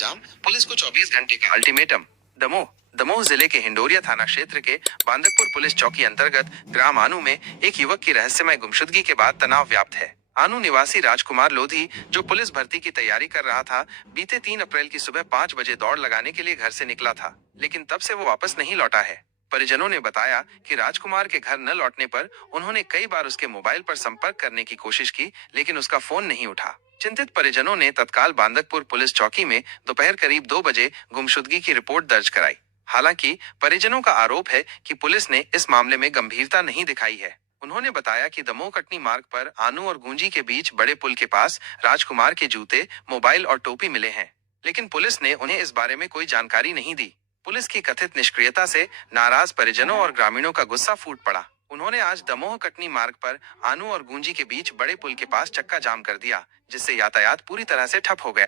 जाम, police को 24 घंटे का अल्टीमेटम। दमोह जिले के हिंडोरिया थाना क्षेत्र के बांदकपुर पुलिस चौकी अंतर्गत ग्राम आनू में एक युवक की रहस्यमय गुमशुदगी के बाद तनाव व्याप्त है। आनू निवासी राजकुमार लोधी, जो पुलिस भर्ती की तैयारी कर रहा था, बीते 3 अप्रैल की सुबह 5 बजे दौड़ लगाने के लिए घर से निकला था, लेकिन तब से वो वापस नहीं लौटा है। परिजनों ने बताया कि राजकुमार के घर न लौटने पर उन्होंने कई बार उसके मोबाइल पर संपर्क करने की कोशिश की, लेकिन उसका फोन नहीं उठा। चिंतित परिजनों ने तत्काल बांदकपुर पुलिस चौकी में दोपहर करीब 2 बजे गुमशुदगी की रिपोर्ट दर्ज कराई। हालांकि परिजनों का आरोप है कि पुलिस ने इस मामले में गंभीरता नहीं दिखाई है। उन्होंने बताया कि दमोह कटनी मार्ग पर आनू और गूंजी के बीच बड़े पुल के पास राजकुमार के जूते, मोबाइल और टोपी मिले हैं, लेकिन पुलिस ने उन्हें इस बारे में कोई जानकारी नहीं दी। पुलिस की कथित निष्क्रियता से नाराज परिजनों और ग्रामीणों का गुस्सा फूट पड़ा। उन्होंने आज दमोह कटनी मार्ग पर आनू और गूंजी के बीच बड़े पुल के पास चक्का जाम कर दिया, जिससे यातायात पूरी तरह से ठप हो गया।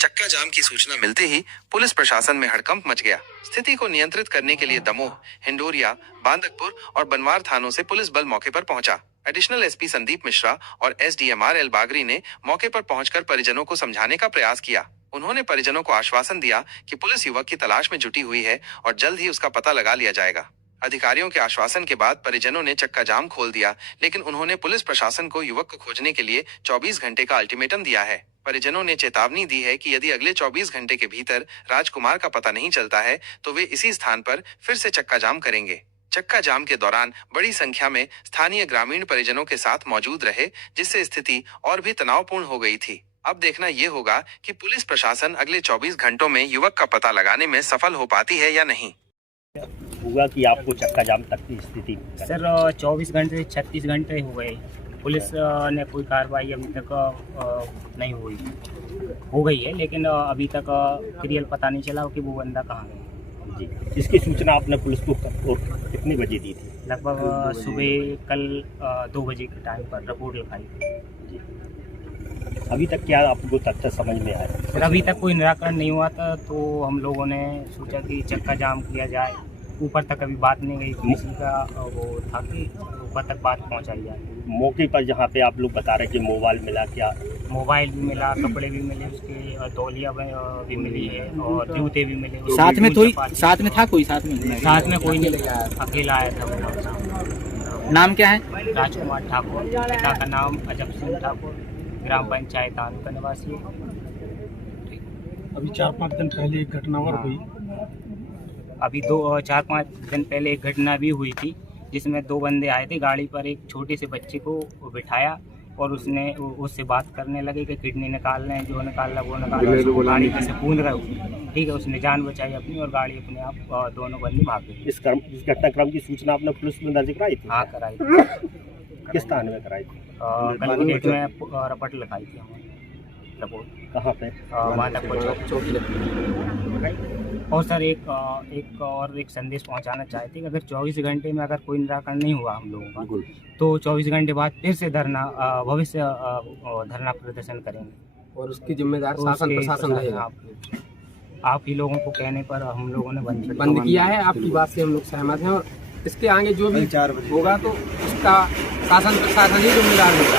चक्का जाम की सूचना मिलते ही पुलिस प्रशासन में हड़कंप मच गया। स्थिति को नियंत्रित करने के लिए दमोह, हिंडोरिया, बांदकपुर और बनवार थानों से पुलिस बल मौके पर पहुंचा। एडिशनल एसपी संदीप मिश्रा और एसडीएमआर एल बागरी ने मौके पर पहुंचकर परिजनों को समझाने का प्रयास किया। उन्होंने परिजनों को आश्वासन दिया कि पुलिस युवक की तलाश में जुटी हुई है और जल्द ही उसका पता लगा लिया जाएगा। अधिकारियों के आश्वासन के बाद परिजनों ने चक्का जाम खोल दिया, लेकिन उन्होंने पुलिस प्रशासन को युवक को खोजने के लिए 24 घंटे का अल्टीमेटम दिया है। परिजनों ने चेतावनी दी है कि यदि अगले 24 घंटे के भीतर राजकुमार का पता नहीं चलता है, तो वे इसी स्थान पर फिर से चक्का जाम करेंगे। चक्का जाम के दौरान बड़ी संख्या में स्थानीय ग्रामीण परिजनों के साथ मौजूद रहे, जिससे स्थिति और भी तनावपूर्ण हो गई थी। अब देखना ये होगा कि पुलिस प्रशासन अगले 24 घंटों में युवक का पता लगाने में सफल हो पाती है या नहीं। हुआ कि आपको चक्का जाम तक की स्थिति? सर 24 घंटे से 36 घंटे हो गए, पुलिस ने कोई कार्रवाई अभी तक नहीं हुई। हो गई है, लेकिन अभी तक क्लियर पता नहीं चला कि वो बंदा कहाँ है। जी, इसकी सूचना आपने पुलिस को कितने बजे दी थी? लगभग सुबह कल 2 बजे के टाइम पर रिपोर्ट लिखाई थी। अभी तक क्या आपको तथ्य समझ में आया? सर अभी तक कोई निराकरण नहीं हुआ था, तो हम लोगों ने सोचा कि चक्का जाम किया जाए। ऊपर तक अभी बात नहीं गई, किसी का वो था कि ऊपर तक बात पहुंचाई जाए। मौके पर जहाँ पे आप लोग बता रहे कि मोबाइल मिला, क्या मोबाइल भी मिला, कपड़े भी मिले उसके, और तौलिया भी मिली है और जूते भी मिले। साथ में था कोई? साथ में कोई नहीं, अकेला आया था वो। नाम क्या है? राजकुमार ठाकुर, पिता का नाम अजब सिंह ठाकुर, ग्राम पंचायत आनू का निवासी है। अभी 4-5 दिन पहले एक घटना और हुई। अभी 4-5 दिन पहले एक घटना भी हुई थी, जिसमें 2 बंदे आए थे गाड़ी पर, एक छोटे से बच्चे को बिठाया और उससे बात करने लगे कि किडनी निकाल लें, जो निकालना वो निकाल, गाड़ी में से कूद रहे। ठीक है, उसने जान बचाई अपनी और गाड़ी अपने आप दोनों बंदे भाग गए। इस घटनाक्रम की सूचना आपने पुलिस में दर्ज कराई थी? हाँ, कराई थी। किस थाने में कराई थी? कलेक्ट्रेट में रपट लिखाई थी हमारी रिपोर्ट। कहाँ पे? बांदकपुर चौकी। और सर एक संदेश पहुंचाना चाहते कि अगर 24 घंटे में अगर कोई निराकरण नहीं हुआ हम लोगों का, तो 24 घंटे बाद फिर से भविष्य धरना प्रदर्शन करेंगे और उसकी जिम्मेदार शासन प्रशासन रहेगा। आप ही लोगों को कहने पर हम लोगों ने बंद किया है। आपकी बात से हम लोग सहमत हैं और इसके आगे जो भी होगा तो उसका शासन प्रशासन ही जिम्मेदार होगा।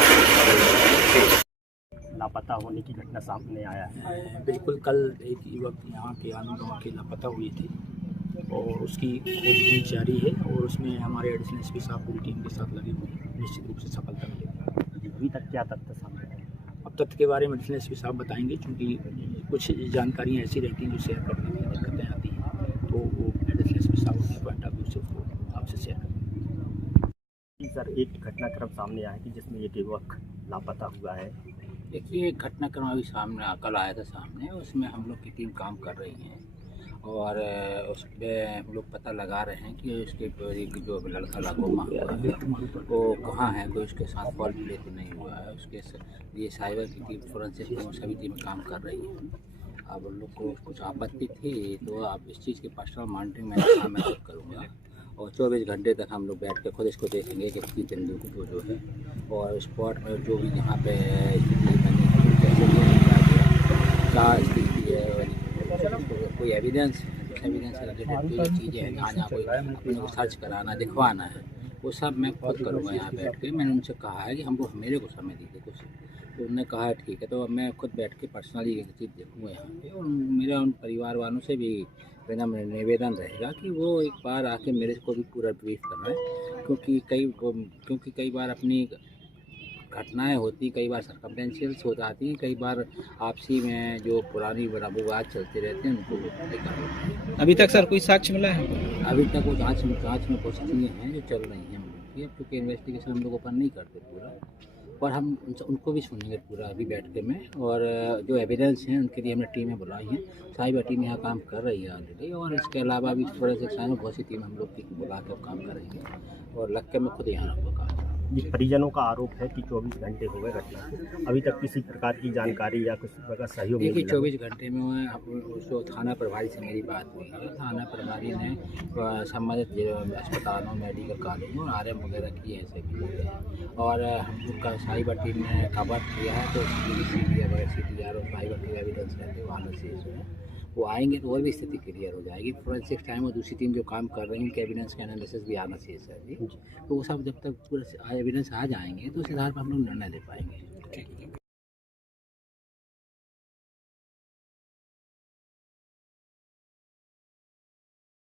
लापता होने की घटना सामने आया है। बिल्कुल, कल एक युवक यहाँ के आनू गाँव के लापता हुए थे और उसकी खोजबीन जारी है और उसमें हमारे एडिशनल एसपी साहब पूरी टीम के साथ लगे हुए हैं। निश्चित रूप से सफलता मिलेगी। अभी तक क्या तथ्य सामने आए? अब तथ्य के बारे में एडिशनल एसपी साहब बताएंगे, क्योंकि कुछ जानकारियाँ ऐसी रहती हैं जो शेयर करने में दिक्कतें आती हैं, तो वो एडिशनल एसपी साहब अपने पॉइंट ऑफ व्यू से उसको आपसे शेयर करेंगे। सर, एक घटनाक्रम सामने आया कि जिसमें एक युवक लापता हुआ है। देखिए, एक घटनाक्रम अभी सामने कल आया था सामने, उसमें हम लोग की टीम काम कर रही है और उस पर हम लोग पता लगा रहे हैं कि उसके जो लड़का लागोमा वो कहाँ है, कोई उसके साथ फॉल प्ले तो नहीं हुआ है। उसके ये साइबर की टीम, फोरेंसिक टीम, सभी टीमें काम कर रही हैं। अब उन लोग को कुछ आपत्ति थी तो आप इस चीज़ की पर्सनल मॉनिटरिंग मैं खुद करूँगा और 24 घंटे तक हम लोग बैठ के खुद इसको देखेंगे कि कितनी तंदूर को जो है, और स्पॉट में जो भी जहाँ पे स्थिति बनी है, क्या स्थिति है, कोई एविडेंस रिलेटेड कोई चीज़ें हैं जहाँ कोई अपने को सर्च कराना, दिखवाना है, वो सब मैं खुद करूँगा यहाँ बैठ के। मैंने उनसे कहा है कि हमको मेरे को समय दीजिए कुछ तो उन्होंने कहा ठीक है। तो अब मैं खुद बैठ के पर्सनली एक चीज़ देखूँगा यहाँ पे, और मेरा उन परिवार वालों से भी मेरा निवेदन रहेगा कि वो एक बार आके मेरे को भी पूरा ब्रीफ करना है, क्योंकि कई बार अपनी घटनाएं होती, कई बार सर्कमटेंशियल्स हो जाती हैं, कई बार आपसी में जो पुरानी विवाद चलते रहते हैं उनको देखा होता है। अभी तक सर कोई साक्ष्य मिला है? अभी तक वो जांच में कुछ चीज़ें हैं जो चल रही हैं हम लोग की, क्योंकि इन्वेस्टिगेशन हम लोग ओपन नहीं करते पूरा, पर हम उनको भी सुनेंगे पूरा अभी बैठ के में। और जो एविडेंस हैं उनके लिए हमने टीमें बुलाई हैं, साइबर टीम यहाँ काम कर रही है ऑलरेडी, और इसके अलावा भी थोड़े से साइंस बहुत सी टीम हम लोग की बुला कर काम करेंगे, और लग के मैं खुद यहाँ रहूँगा। जी, परिजनों का आरोप है कि 24 घंटे हो गए घटना को, अभी तक किसी प्रकार की जानकारी या कुछ प्रकार का सहयोग नहीं देखिए, मिला। 24 घंटे में उसको थाना प्रभारी से मेरी बात हुई है। थाना प्रभारी ने संबंधित अस्पतालों, मेडिकल कॉलेजों और RM वगैरह की ऐसे भी है, और हम लोग का साइबर टीम ने कवर किया है, तो CTR और साइबर टीम एविडेंस रहते वहाँ से वो आएंगे तो और भी स्थिति क्लियर हो जाएगी। फोरेंसिक्स टाइम और दूसरी टीम जो काम कर रही है उनके एविडेंस का एनालिसिस भी आना चाहिए सर जी। तो वो सब जब तक पूरा एविडेंस आ जाएंगे तो उस आधार पर हम लोग निर्णय ले पाएंगे।